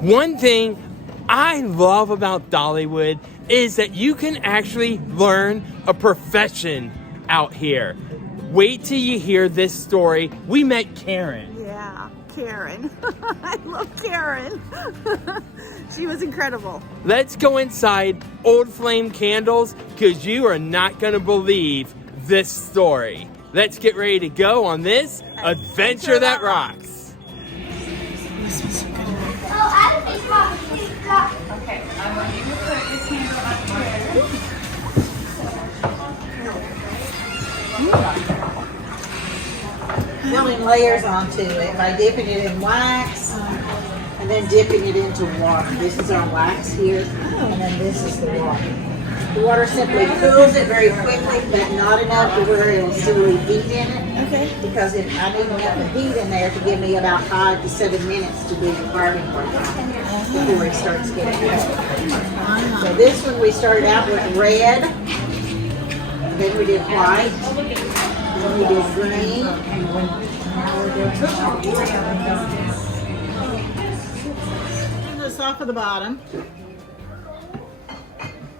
One thing I love about Dollywood is that you can actually learn a profession out here. Wait till you hear this story. We met Karen. Yeah, Karen. I love Karen. She was incredible. Let's go inside Old Flame Candles because you are not going to believe this story. Let's get ready to go on this adventure that rocks. Okay, I want you to put your candle up here. Building layers onto it by dipping it in wax and then dipping it into water. This is our wax here, and then this is the water. The water simply cools it very quickly, but not enough to where it'll still leave heat in it. Okay. Because I need enough heat in there to give me about 5 to 7 minutes to do the carving process before it starts getting hot. So this one we started out with red, then we did white, then we did green, now we're doing turn this off of the bottom.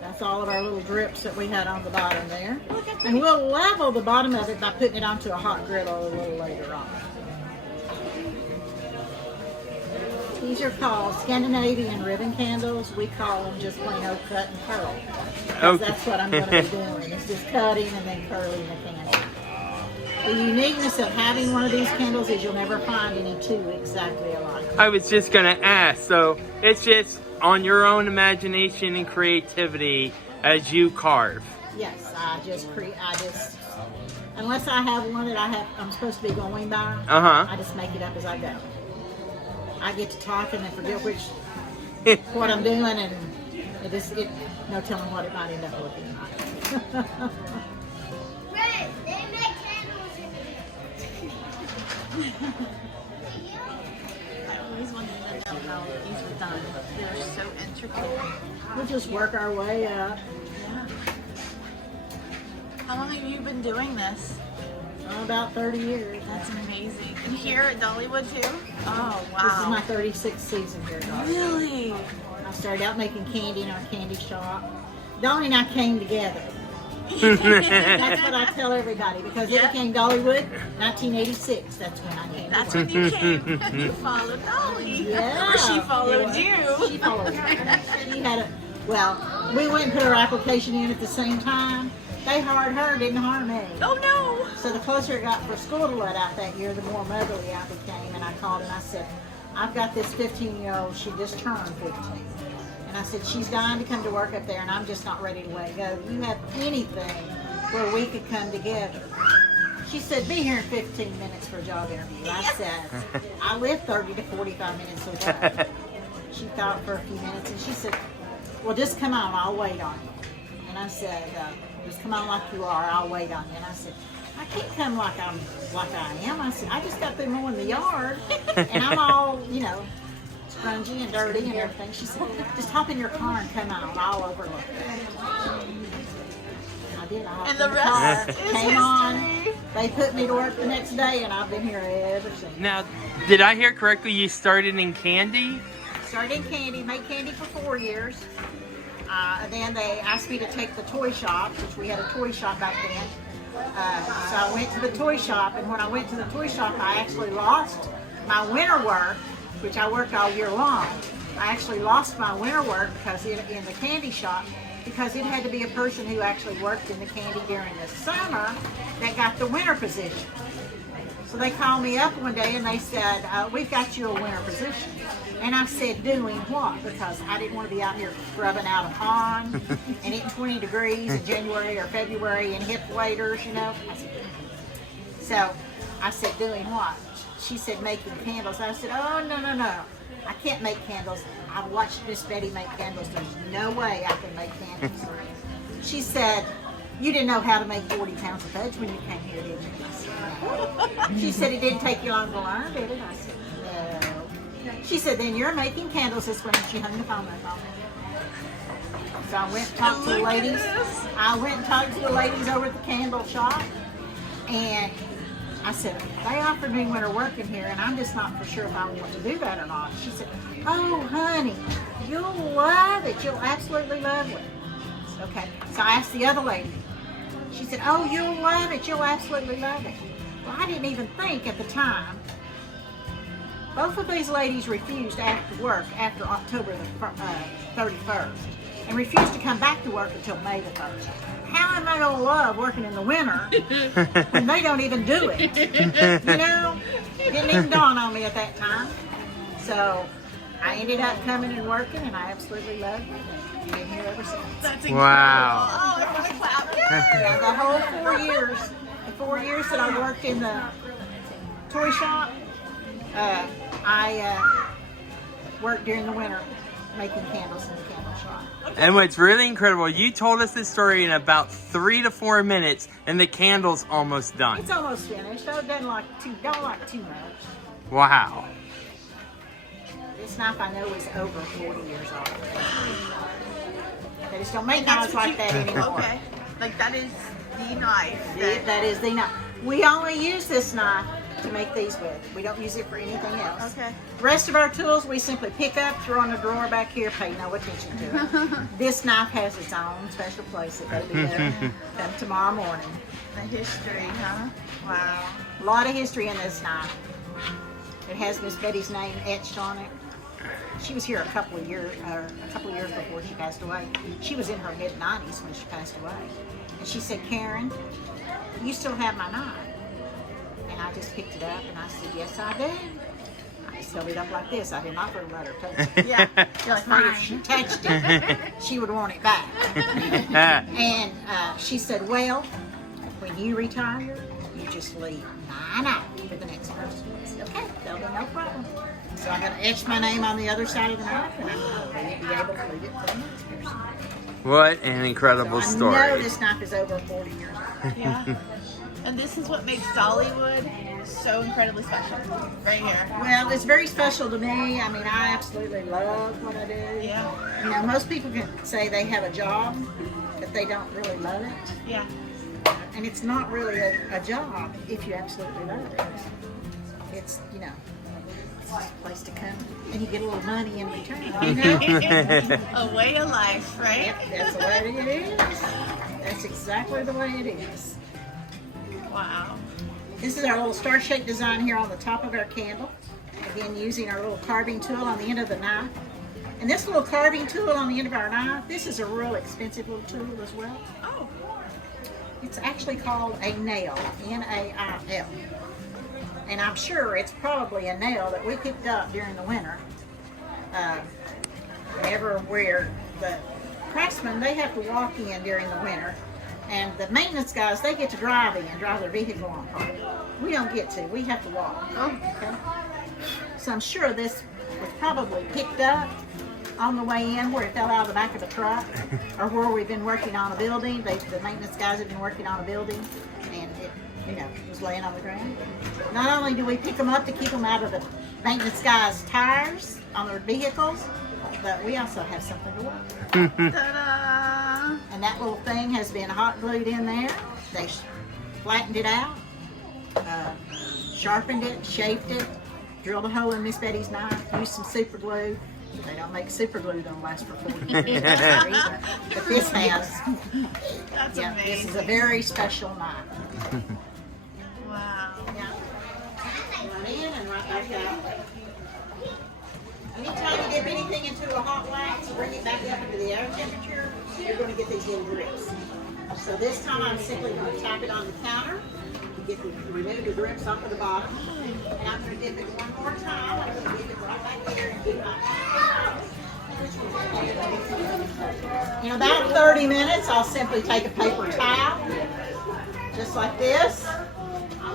That's all of our little drips that we had on the bottom there. And we'll level the bottom of it by putting it onto a hot griddle a little later on. These are called Scandinavian ribbon candles. We call them just plain old cut and curl. Because that's what I'm going to be doing. It's just cutting and then curling the candle. The uniqueness of having one of these candles is you'll never find any two exactly alike. I was just going to ask, so it's just on your own imagination and creativity as you carve. Yes, unless I have one that I'm supposed to be going by, I just make it up as I go. I get to talk and then forget what I'm doing, and no telling what it might end up looking like. They make candles I always wanted to know how these were done. They're so intricate. We'll just work our way up. Yeah. How long have you been doing this? About 30 years. That's amazing. And here at Dollywood too? Oh, wow. This is my 36th season here. Really? I started out making candy in our candy shop. Dolly and I came together. That's what I tell everybody, because it became Dollywood 1986. That's when I came. That's when you came. You followed Dolly. Yeah. Or she followed you. She followed me. We went and put our application in at the same time. They hired her, didn't hire me. Oh no! So the closer it got for school to let out that year, the more motherly I became. And I called and I said, I've got this 15-year-old, she just turned 15. And I said, she's dying to come to work up there and I'm just not ready to let go. Do you have anything where we could come together? She said, be here in 15 minutes for a job interview. I said, I live 30 to 45 minutes away. She thought for a few minutes and she said, well, just come on, I'll wait on you. And I said, just come on like you are, I'll wait on you. And I said, I can't come like I am. I said, I just got through mowing the yard and I'm all, spongy and dirty and everything. She said, just hop in your car and come out. I'll overlook it. I did. And the rest is came on. They put me to work the next day and I've been here ever since. Now, did I hear correctly you started in candy? Started in candy, made candy for 4 years. And then they asked me to take the toy shop, which we had a toy shop back then. So I went to the toy shop, and when I went to the toy shop, I actually lost my winter work, which I worked all year long. I actually lost my winter work because in the candy shop, because it had to be a person who actually worked in the candy during the summer that got the winter position. So they called me up one day and they said, we've got you a winter position. And I said, doing what? Because I didn't want to be out here scrubbing out a pond and it's 20 degrees in January or February and hip waders, So I said, doing what? She said, making candles. I said, oh, no. I can't make candles. I've watched Miss Betty make candles. There's no way I can make candles. She said, you didn't know how to make 40 pounds of fudge when you came here, did you? I said, no. She said, it didn't take you long to learn, did it? I said, no. She said, then you're making candles this way. And she hung the phone up on me. So I went and talked to the ladies. I went and talked to the ladies over at the candle shop. And I said, they offered me winter work in here, and I'm just not for sure if I want to do that or not. She said, oh, honey, you'll love it. You'll absolutely love it. I said, okay. So I asked the other lady. She said, oh, you'll love it. You'll absolutely love it. Well, I didn't even think at the time. Both of these ladies refused after work after October the 31st and refused to come back to work until May the 1st. How am I going to love working in the winter when they don't even do it? You know, it didn't even dawn on me at that time. So I ended up coming and working, and I absolutely loved it. And been here ever since. That's incredible. Wow. Oh, I want to clap. Yeah, the whole 4 years that I worked in the toy shop, I worked during the winter making candles in the candle shop. And what's really incredible, you told us this story in about 3 to 4 minutes, and the candle's almost done. It's almost finished. I don't like too much. Wow. This knife I know is over 40 years old. They just don't make knives like that anymore. Okay. Like that is the knife. That is the knife. We only use this knife to make these with. We don't use it for anything else. Okay. The rest of our tools we simply pick up, throw in a drawer back here, pay no attention to it. This knife has its own special place that they'll be there come tomorrow morning. The history, huh? Wow. A lot of history in this knife. It has Miss Betty's name etched on it. She was here a couple of years before she passed away. She was in her mid-90s when she passed away. And she said, Karen, you still have my knife? And I just picked it up and I said, yes, I do. I just held it up like this. I did not let her touch it. Yeah. You're like, Afraid if she touched it, she would want it back. And she said, well, when you retire, you just leave my knife for the next person. I said, okay, that'll be no problem. So I'm going to etch my name on the other side of the knife, and I'm going to be able to leave it for the next person. What an incredible So I story. know this knife is over 40 years old. Yeah. And this is what makes Dollywood so incredibly special. Right here. Well, it's very special to me. I mean, I absolutely love what I do. Yeah. You know, most people can say they have a job, but they don't really love it. Yeah. And it's not really a job if you absolutely love it. It's, you know, it's just a place to come and you get a little money in return, you know? A way of life, right? Yep, that's the way it is. That's exactly the way it is. Wow. This is our little star-shaped design here on the top of our candle. Again, using our little carving tool on the end of the knife. And this little carving tool on the end of our knife, this is a real expensive little tool as well. Oh. It's actually called a nail, N-A-I-L. And I'm sure it's probably a nail that we picked up during the winter. Whenever the craftsmen, they have to walk in during the winter. And the maintenance guys, they get to drive their vehicle on part. We don't get to, we have to walk. Oh. Okay? So I'm sure this was probably picked up on the way in where it fell out of the back of the truck, or where we've been working on a building. The maintenance guys have been working on a building, and it, you know, was laying on the ground. Not only do we pick them up to keep them out of the maintenance guys' tires on their vehicles, but we also have something to work with. Ta-da! And that little thing has been hot glued in there. They flattened it out, sharpened it, shaped it, drilled a hole in Miss Betty's knife, used some super glue. They don't make super glue that'll last for 40 years either. But this has. That's Yeah, amazing. this is a very special knife. Wow. Yeah. Right in and right back out. Anytime you dip anything into a hot wax, bring it back up into the air temperature, you're going to get these little drips. So this time I'm simply going to tap it on the counter to remove the drips off of the bottom. And I'm going to dip it one more time. I'm going to dip it right back here and do my. In about 30 minutes, I'll simply take a paper towel, just like this.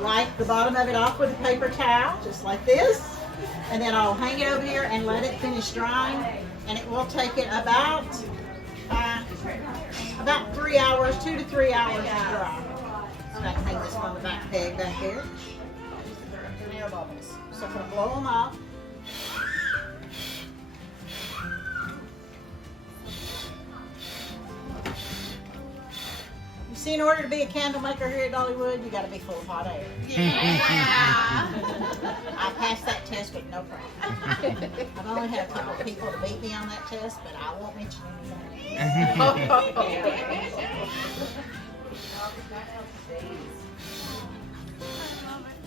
Wipe the bottom of it off with a paper towel, just like this. And then I'll hang it over here and let it finish drying. And it will take it about 3 hours, 2 to 3 hours to dry. So I can hang this on the back peg back here. Air bubbles. So I'm going to blow them off. You See, in order to be a candle maker here at Dollywood, you got to be full of hot air. I passed that test with no problem. I've only had a couple of people to beat me on that test, but I won't mention anything.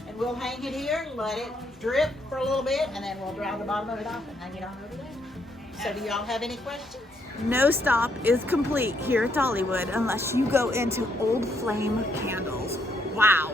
And we'll hang it here, let it drip for a little bit, and then we'll dry the bottom of it off and hang it on over there. So do y'all have any questions? No stop is complete here at Dollywood unless you go into Old Flame Candles. Wow.